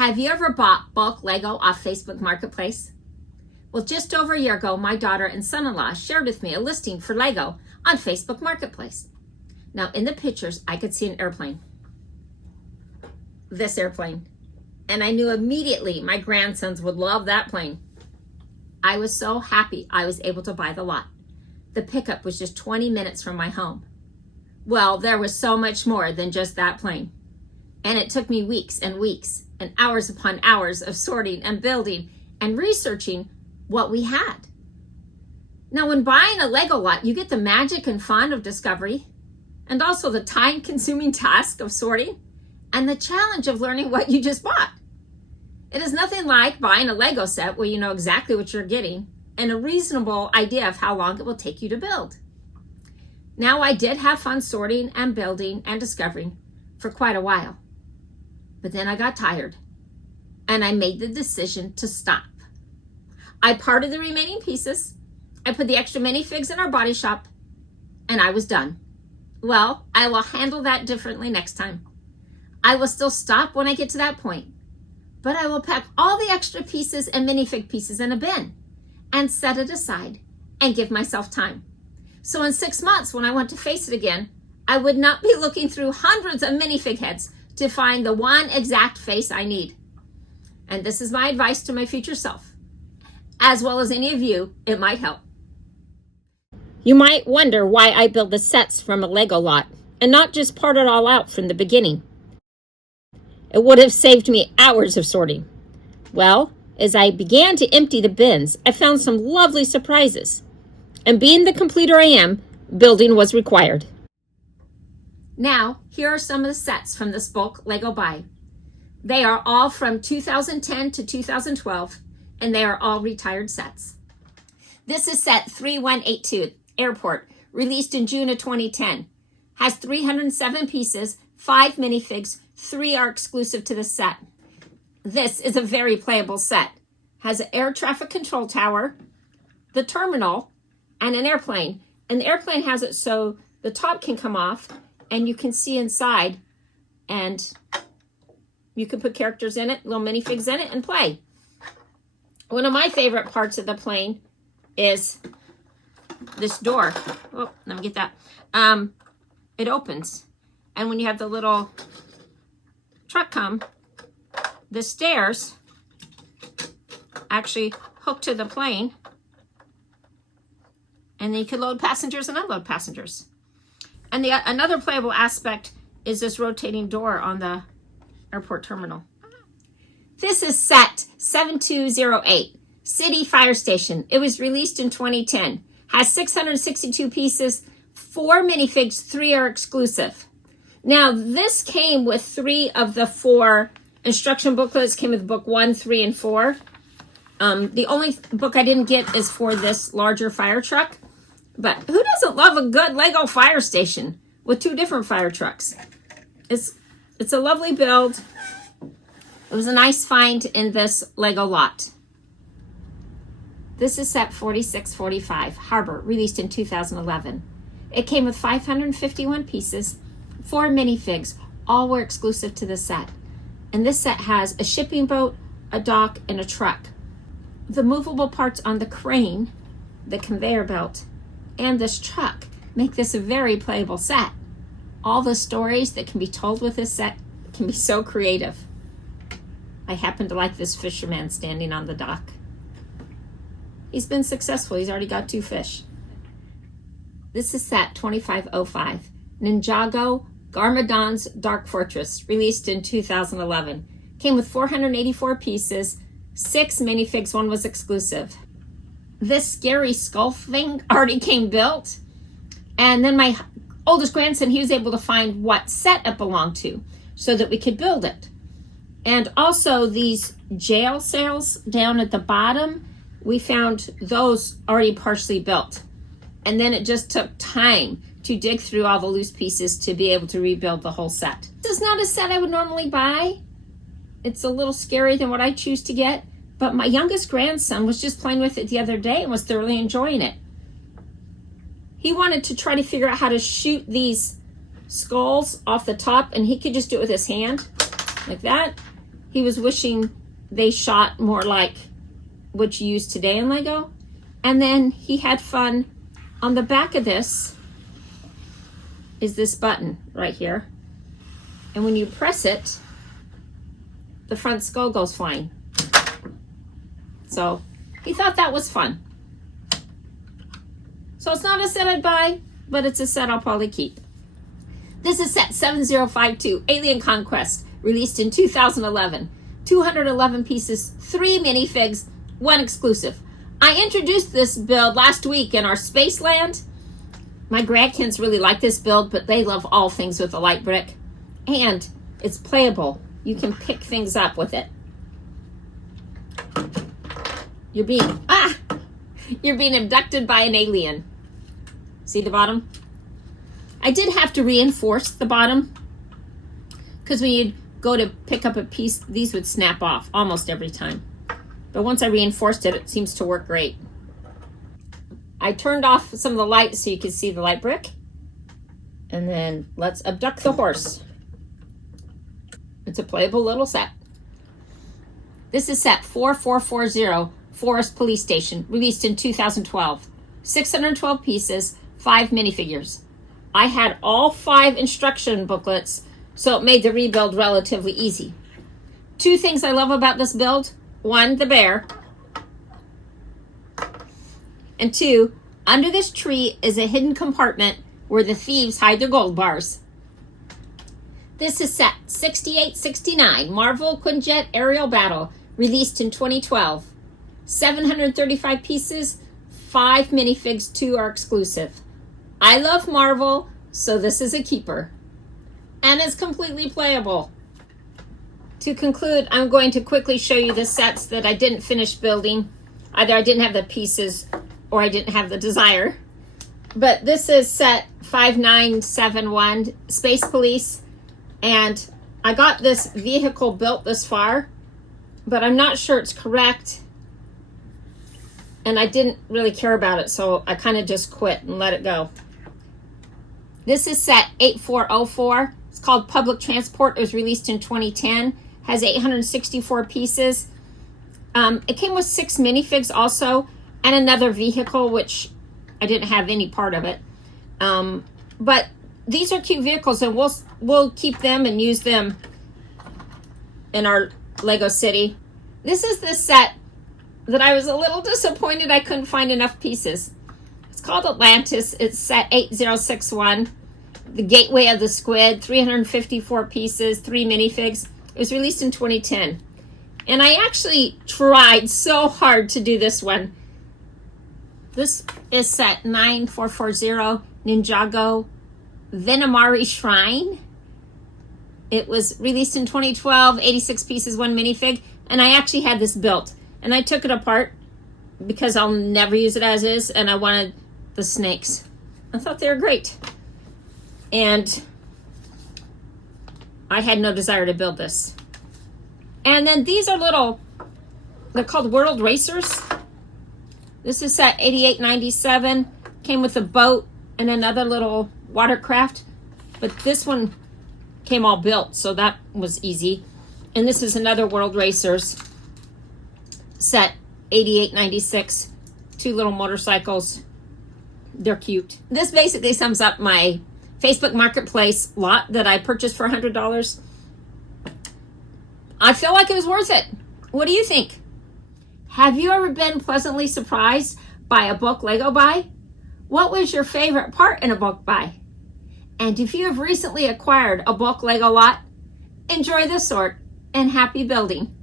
Have you ever bought bulk Lego off Facebook Marketplace? Well, just over a year ago, my daughter and son-in-law shared with me a listing for Lego on Facebook Marketplace. Now, in the pictures, I could see an airplane. This airplane. And I knew immediately my grandsons would love that plane. I was so happy I was able to buy the lot. The pickup was just 20 minutes from my home. Well, there was so much more than just that plane. And it took me weeks and weeks and hours upon hours of sorting and building and researching what we had. Now, when buying a Lego lot, you get the magic and fun of discovery, and also the time-consuming task of sorting, and the challenge of learning what you just bought. It is nothing like buying a Lego set where you know exactly what you're getting and a reasonable idea of how long it will take you to build. Now, I did have fun sorting and building and discovering for quite a while. But then I got tired and I made the decision to stop. I parted the remaining pieces, I put the extra minifigs in our body shop, and I was done. Well, I will handle that differently next time. I will still stop when I get to that point, but I will pack all the extra pieces and minifig pieces in a bin and set it aside and give myself time. So in 6 months, when I want to face it again, I would not be looking through hundreds of minifig heads to find the one exact face I need. And this is my advice to my future self. As well as any of you, it might help. You might wonder why I build the sets from a Lego lot and not just part it all out from the beginning. It would have saved me hours of sorting. Well, as I began to empty the bins, I found some lovely surprises. And being the completer I am, building was required. Now, here are some of the sets from this bulk Lego buy. They are all from 2010 to 2012, and they are all retired sets. This is set 3182, Airport, released in June of 2010. Has 307 pieces, 5 minifigs, 3 are exclusive to the set. This is a very playable set. Has an air traffic control tower, the terminal, and an airplane. And the airplane has it so the top can come off and you can see inside, and you can put characters in it, little minifigs in it, and play. One of my favorite parts of the plane is this door. Oh, let me get that. It opens. And when you have the little truck come, the stairs actually hook to the plane. And then you can load passengers and unload passengers. And another playable aspect is this rotating door on the airport terminal. This is set 7208, City Fire Station. It was released in 2010. Has 662 pieces, 4 minifigs, 3 are exclusive. Now, this came with 3 of the 4 instruction booklets. Came with book 1, 3, and 4. The only book I didn't get is for this larger fire truck. But who doesn't love a good Lego fire station with 2 different fire trucks? It's a lovely build. It was a nice find in this Lego lot. This is set 4645, Harbor, released in 2011. It came with 551 pieces, 4 minifigs, all were exclusive to the set. And this set has a shipping boat, a dock, and a truck. The movable parts on the crane, the conveyor belt, and this truck make this a very playable set. All the stories that can be told with this set can be so creative. I happen to like this fisherman standing on the dock. He's been successful. He's already got 2 fish. This is set 2505, Ninjago, Garmadon's Dark Fortress, released in 2011. Came with 484 pieces, 6 minifigs, 1 was exclusive. This scary skull thing already came built. And then my oldest grandson, he was able to find what set it belonged to so that we could build it. And also these jail cells down at the bottom, we found those already partially built. And then it just took time to dig through all the loose pieces to be able to rebuild the whole set. This is not a set I would normally buy. It's a little scarier than what I choose to get. But my youngest grandson was just playing with it the other day and was thoroughly enjoying it. He wanted to try to figure out how to shoot these skulls off the top, and he could just do it with his hand, like that. he was wishing they shot more like what you use today in Lego. And then he had fun. On the back of this is this button right here. And when you press it, the front skull goes flying. So he thought that was fun. So it's not a set I'd buy, but it's a set I'll probably keep. This is set 7052, Alien Conquest, released in 2011. 211 pieces, 3 minifigs, 1 exclusive. I introduced this build last week in our Spaceland. My grandkids really like this build, but they love all things with a light brick. And it's playable. You can pick things up with it. You're being abducted by an alien. See the bottom? I did have to reinforce the bottom because when you go to pick up a piece, these would snap off almost every time. But once I reinforced it, it seems to work great. I turned off some of the lights so you can see the light brick. And then let's abduct the horse. It's a playable little set. This is set 4440, Forest Police Station, released in 2012. 612 pieces, 5 minifigures. I had all 5 instruction booklets, so it made the rebuild relatively easy. 2 things I love about this build. 1, the bear. And 2, under this tree is a hidden compartment where the thieves hide their gold bars. This is set 6869, Marvel Quinjet Aerial Battle, released in 2012. 735 pieces, 5 minifigs, 2 are exclusive. I love Marvel, so this is a keeper. And it's completely playable. To conclude, I'm going to quickly show you the sets that I didn't finish building. Either I didn't have the pieces or I didn't have the desire. But this is set 5971, Space Police. And I got this vehicle built this far, but I'm not sure it's correct. And I didn't really care about it, so I kind of just quit and let it go. This is set 8404. It's called Public Transport. It was released in 2010. Has 864 pieces. It came with 6 minifigs also, and another vehicle, which I didn't have any part of it. But these are cute vehicles, and we'll keep them and use them in our Lego City. This is the set that I was a little disappointed I couldn't find enough pieces. It's called Atlantis. It's set 8061. The Gateway of the Squid, 354 pieces, 3 minifigs. It was released in 2010. And I actually tried so hard to do this one. This is set 9440, Ninjago Venomari Shrine. It was released in 2012, 86 pieces, 1 minifig. And I actually had this built. And I took it apart because I'll never use it as is. And I wanted the snakes. I thought they were great. And I had no desire to build this. And then these are little, they're called World Racers. This is set 8897. Came with a boat and another little watercraft. But this one came all built, so that was easy. And this is another World Racers. Set 8896. 2 little motorcycles. They're cute. This basically sums up my Facebook Marketplace lot that I purchased for $100. I feel like it was worth it. What do you think? Have you ever been pleasantly surprised by a bulk Lego buy? What was your favorite part in a bulk buy? And if you have recently acquired a bulk Lego lot, enjoy the sort and happy building.